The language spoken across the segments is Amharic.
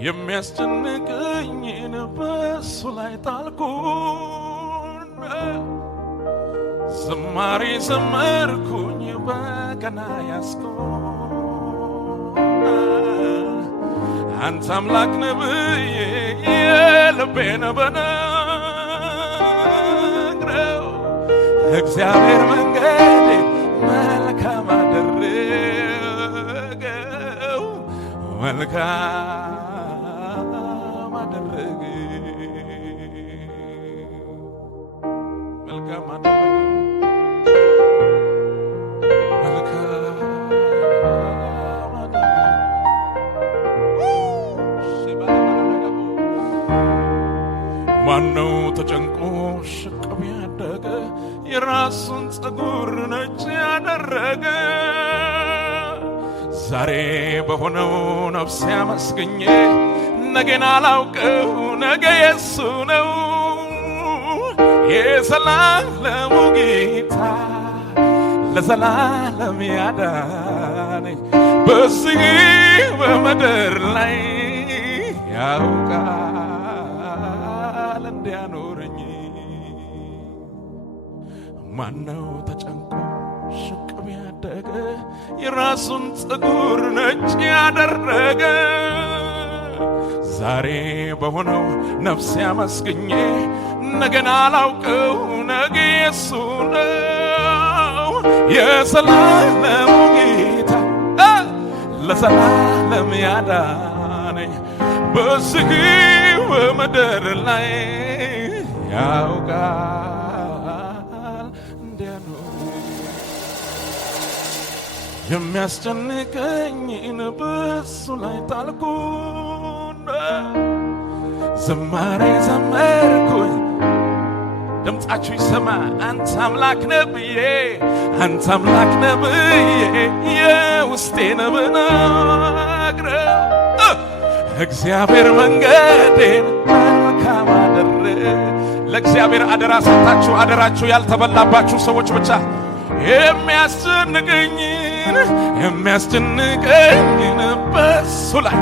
የሚያስጨንቀኝን በሱ ላይ ጣልኩኝ ዝማሬ ዘመርኩኝ በገና ያስኩኝ አንተ አምላክ ነህ ብዬ የልቤን በነግረው እግዚአብሔር መንገዴ መልካም አደረገው መልካም አደረገ መልካም አደረገ መልካም አደረገ ማነው ተጨንቆ ሽቅብ ያደገ የራሱን ፀጉር ነጭ ያደረገ ዛሬ በሆነው ነፍስ ያመስገኘ ነገን አላውቀው ነገ የሱ ነው የዘላለሙ ጌታ ለዘላለም ያዳነኝ በዚህ በምድር ላይ ያውቃል እንዲያኖረኝ ማነው ተጨንቆ ሽቅብ ያደገ የራሱን ፀጉር ነጭ ያደረገ ዛሬ በሆነው ነፍስ ያመስገኘ ነገን አላውቀው ነገ የሱ ነው የዘላለሙ ጌታ ለዘላለም ያዳነኝ በዚህ በምድር ላይ ያውቃል እንዲያኖረኝ የሚያስጨንቀኝን በሱ ላይ ጣልኩኝ ዝማሬ ዘመርኩኝ ድምፃችሁ ይሰማ አንተ አምላክ ነህ ብዬ አንተ አምላክ ነህ ብዬ የውስጤን ብነግረው እግዚአብሔር መንገዴን መልካም አደረገ ለእግዚአብሔር አደራ ሰጣችሁ አደራችሁ ያልተበላባችሁ ሰዎች ብቻ የሚያስጨንቀኝን በሱ ላይ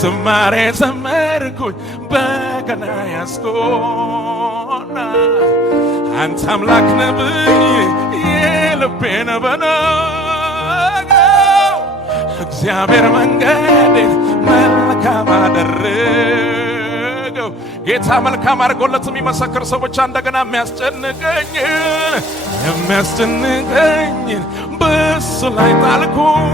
ዝማሬ ዘመርኩኝ በገና ያስኩኝ አንተ አምላክ ነህ ብዬ የልቤን በነገረው እግዚአብሔር መንገዴን መልካም አደረገው ጌታ መልካም አድርጎለት የሚመሰክር ሰው ብቻ እንደገና የሚያስጨንቀኝን በሱ ላይ ጣልኩኝ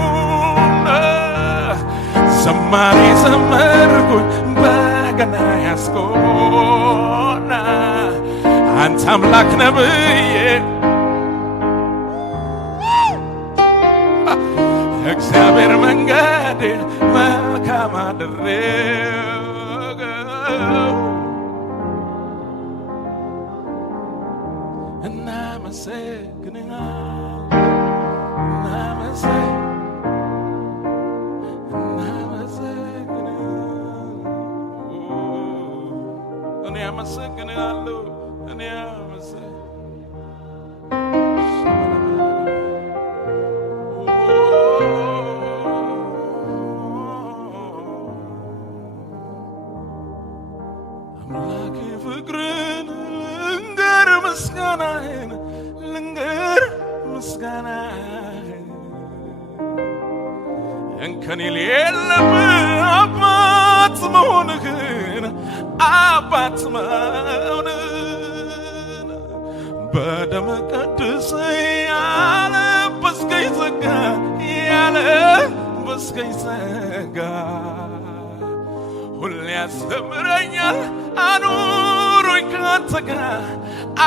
ዝማሬ ዘመርኩኝ በገና ያስኩኝ አንተ አምላክ ነህ ብዬ እግዚአብሔር መንገዴን መልካም አደረገው አመሰግናለሁ እኔ አምላኬ ፍቅርን ልንገር ምስጋናህን እንከን የሌለብህ አባት መሆንህን በደም ቀድስ ያለበስከኝ ጸጋ ሁሌ ያስተምረኛል አኑሮኝ ካንተ ጋር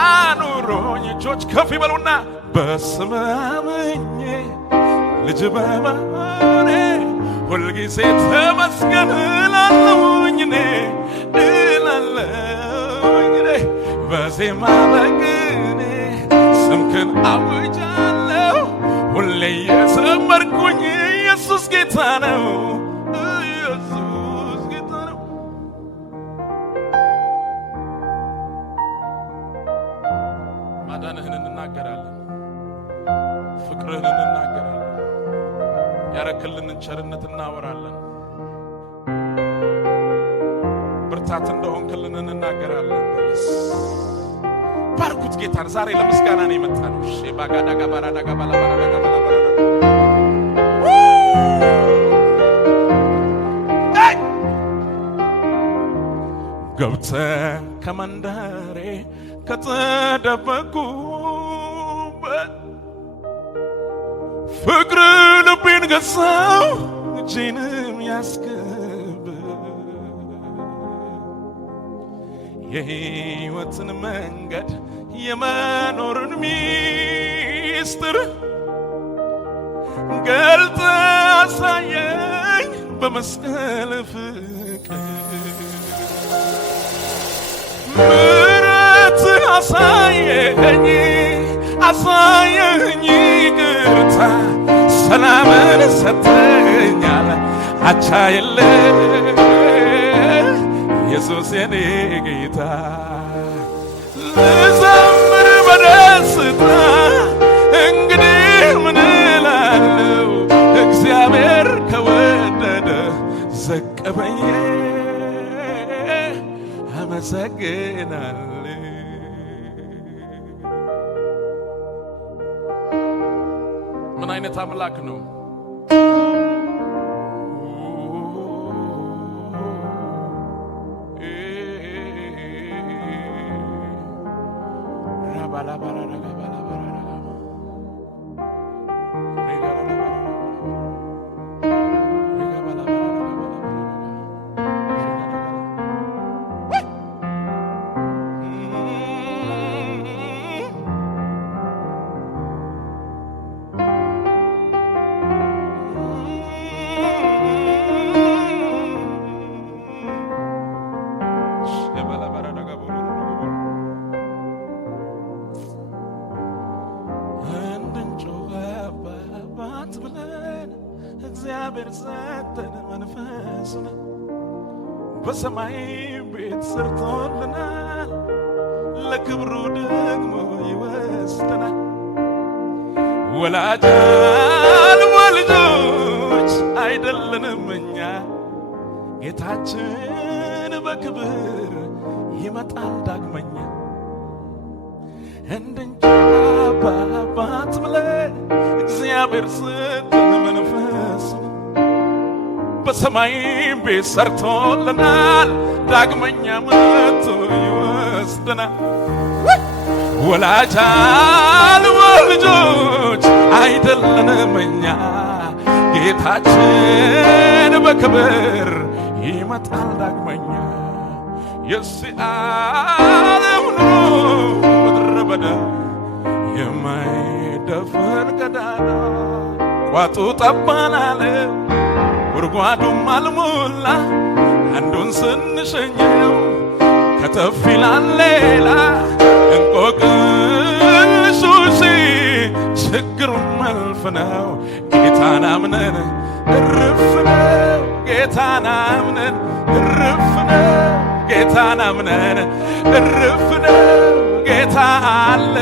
አኑሮኝ እጆች ከፍ ይበሉና በስምህ አምኜ ልጅ በመሆኔ ሁልጊዜ ተመስገን እላለሁኝ እኔ በዜማ በቅኔ ስምህን አውጃለሁ ሁሌ የዘመርኩኝ ኢየሱስ ጌታ ነው ኢየሱስ ጌታ ነው ማዳንህን እንናገራለን ፍቅርህን እንናገራለን ያረክልንን ቸርነት እናወራለን። ብርታት እንደሆንክልን እንናገራለን። ባርኩት ጌታን። ዛሬ ለምስጋና ነው የመጣነው። እሺ ባጋዳጋ ባራዳጋ ባላባራዳጋ ባላባራዳጋ ገብተ ከመንደሬ ከተደበቁበት ፍቅር ልቤን ገዛው እጄንም ያስገብ የሕይወትን መንገድ የመኖርን ሚስጥር ገልጠ አሳየኝ በመስቀል ፍቅር ምሕረትን አሳየኝ ይቅርታ ሰላምን ሰጠኛል አቻ የለ ኢየሱስ የኔ ጌታ ልዘምር በደስታ እንግዲህ ምን እላለሁ እግዚአብሔር ከወደደ ዝቅ ብዬ አመሰግናለሁ። ምን አይነት አምላክ ነው? እግዚአብሔር ሰጠን መንፈሱን በሰማይ ቤት ሰርቶልናል ለክብሩ ደግሞ ይወስደናል። ወላጅ አልባ ልጆች አይደለንም እኛ ጌታችን በክብር ይመጣል ዳግመኛ። እንድንጫባ አባት ብለን እግዚአብሔር ሰጠን መንፈስ በሰማይ ቤት ሰርቶልናል ዳግመኛ መጥቶ ይወስደናል። ወላጅ አልባ ልጆች አይደለንም እኛ ጌታችን በክብር ይመጣል ዳግመኛ። የዚህ ዓለም ኑሮ ምድረ በዳ የማይደፈን ቀዳዳ ቋጡ ጠባናለ ጉድጓዱም አልሞላ አንዱን ስንሸኘው ከተፍ ይላል ሌላ እንቆቅልሹ ችግሩን መልፍ ነው። ጌታን አምነን እርፍ ነው። ጌታን አምነን እርፍ ነው። ጌታን አምነን እርፍ ነው። ጌታ አለ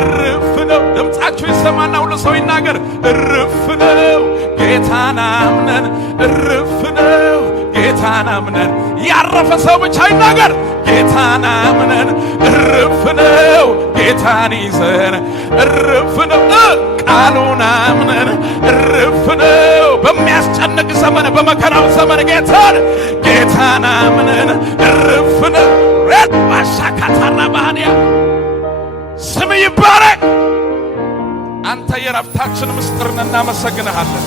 እርፍ ነው። ድምፃችሁ ይሰማና ሁሉ ሰው ይናገር እርፍ ነው። ጌታን አምነን እርፍ ነው። ጌታን አምነን ያረፈ ሰው ብቻ ይናገር ጌታን አምነን እርፍ ነው። ጌታን ይዘን እርፍ ነው። ቃሉን አምነን እርፍ ነው። በሚያስጨንቅ ዘመን በመከራው ዘመን ጌታን አምነን እርፍ ነው። ባሻካታራ ባህንያ ስም ይባረክ። አንተ የረፍታችን ምስጢር ነህ፣ እናመሰግንሃለን።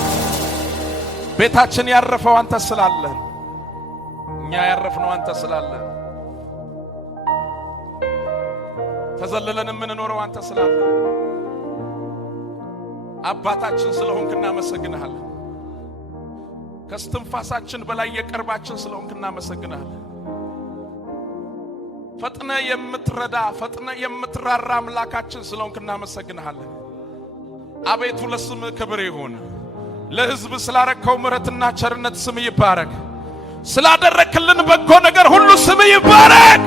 ቤታችን ያረፈው አንተ ስላለን፣ እኛ ያረፍነው አንተ ስላለን፣ ተዘልለን የምንኖረው አንተ ስላለን፣ አባታችን ስለሆንክ እናመሰግንሃለን። ከስትንፋሳችን በላይ የቅርባችን ስለሆንክ እናመሰግንሃለን። ፈጥነ የምትረዳ ፈጥነ የምትራራ አምላካችን ስለሆንክ እናመሰግንሃለን። አቤቱ ለስምህ ክብር ይሁን። ለሕዝብ ስላረከው ምሕረትና ቸርነት ስም ይባረክ። ስላደረክልን በጎ ነገር ሁሉ ስም ይባረክ።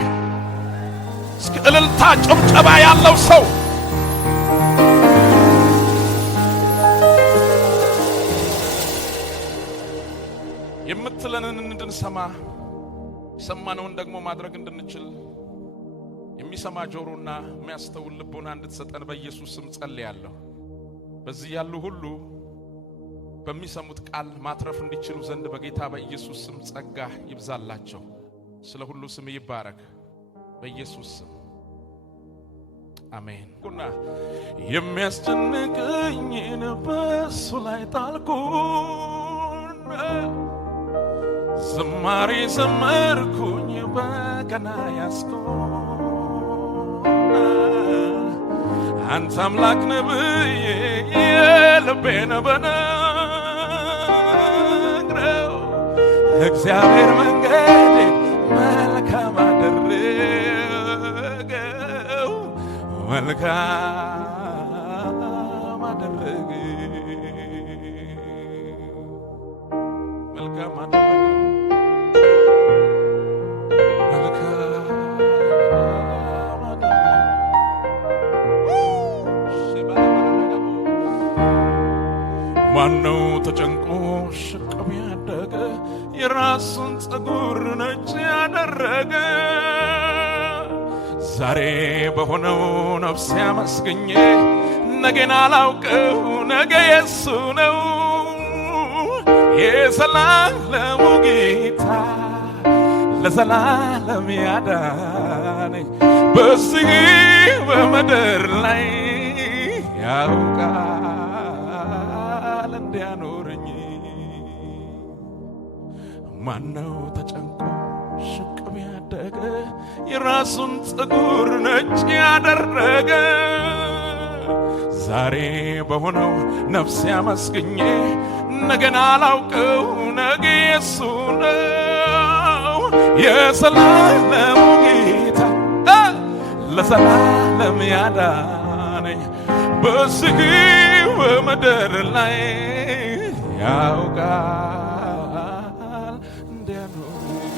እስከ እልልታ ጭብጨባ ያለው ሰው የምትለንን እንድንሰማ ሰማነውን ደግሞ ማድረግ እንድንችል የሚሰማ ጆሮና የሚያስተውል ልቦና እንድትሰጠን በኢየሱስ ስም ጸልያለሁ። በዚህ ያሉ ሁሉ በሚሰሙት ቃል ማትረፍ እንዲችሉ ዘንድ በጌታ በኢየሱስ ስም ጸጋ ይብዛላቸው። ስለ ሁሉ ስም ይባረክ በኢየሱስ ስም አሜን። ኩና የሚያስጨንቀኝን በሱ ላይ ጣልኩና ዝማሬ ዘመርኩኝ በገና ያስኩና አንተ አምላክ ነህ ብዬ የልቤን በነግረው እግዚአብሔር መንገዴ መልካም አደረገው መልካም አደረገው መልካም አደረገው ማነው ተጨንቆ ሽቅብ ያደገ የራሱን ፀጉር ነጭ ያደረገ ዛሬ በሆነው ነፍስ ያመስገኘ ነገን አላውቀው ነገ የሱ ነው የዘላለሙ ጌታ ለዘላለም ያዳነኝ በዚህ በምድር ላይ ያውቃል እንዲያኖረኝ ማነው ተጨንቆ ሽቅብ ያደገ የራሱን ፀጉር ነጭ ያደረገ ዛሬ በሆነው ነፍስ ያመስገኘ ነገን አላውቀው ነገ የሱ ነው የዘላለሙ ጌታ ለዘላለም ያዳነኝ በዚህ በምድር ላይ ያውቃል እንዲያኖረኝ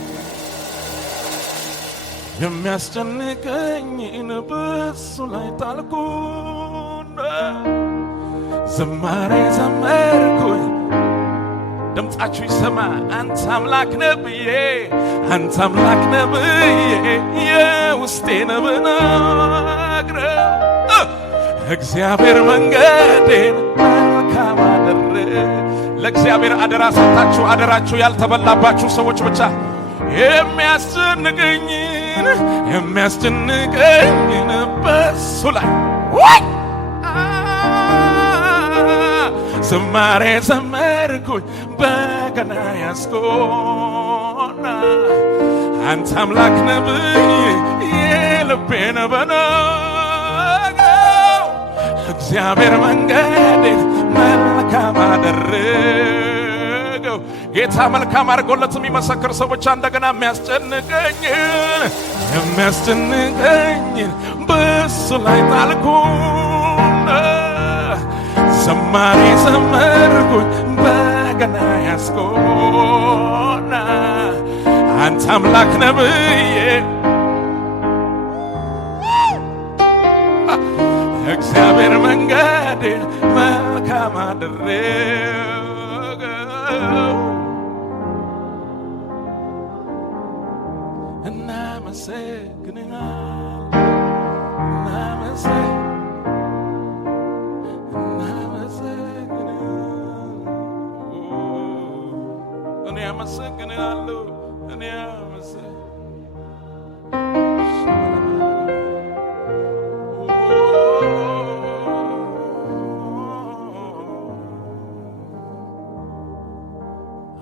የሚያስጨንቀኝን በሱ ላይ ጣልኩና ዝማሬ ዘመርኩኝ ድምፃችሁ ይሰማ አንተ አምላክ ነህ ብዬ አንተ አምላክ ነህ ብዬ የውስጤን ብነግረው እግዚአብሔር መንገዴን መልካም አደረገ። ለእግዚአብሔር አደራ ሰጣችሁ አደራችሁ ያልተበላባችሁ ሰዎች ብቻ የሚያስጨንቀኝን በሱ ላይ ዝማሬ ዘመርኩኝ በገና ያስኩና አንተ አምላክ ነህ ብዬ የልቤን በነገረው እግዚአብሔር መንገዴን መልካም አደረገው። ጌታ መልካም አድርጎለት የሚመሰክር ሰዎች እንደገና የሚያስጨንቀኝን በሱ ላይ ጣልኩና ዝማሬ ዘመርኩኝ በገና ያስኩና አንተ አምላክ ነህ ብዬ እግዚአብሔር መንገዴን መልካም አደረገው። አመሰግናለሁ እኔ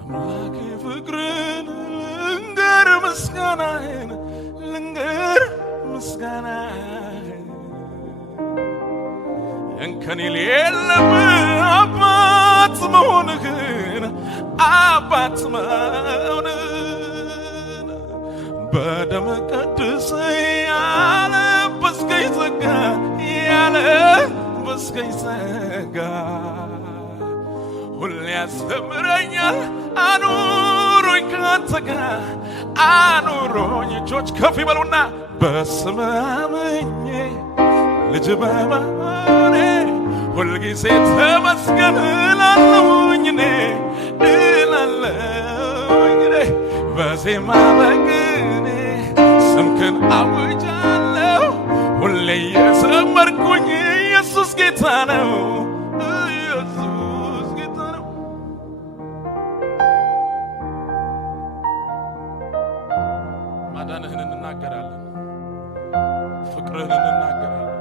አምላኬ ፍቅርን ልንገር ምስጋናህን እንከን የሌለብህ አባት መሆንህን በደም ቀድስ ያለበስከኝ ጸጋ ሁሌ ያስተምረኛል አኑሮኝ ካንተ ጋር አኑሮኝ። እጆች ከፍ ይበሉና በስምህ አምኜ ልጅ በመሆኔ ሁልጊዜ ተመስገን እላለሁኝ እኔ እላለሁ በዜማ በቅኔ ስምክን አውጃለሁ ሁሌ የዘመርኩኝ ኢየሱስ ጌታ ነው ኢየሱስ ጌታ ነው። ማዳንህን እንናገራለን፣ ፍቅርህን እንናገራለን።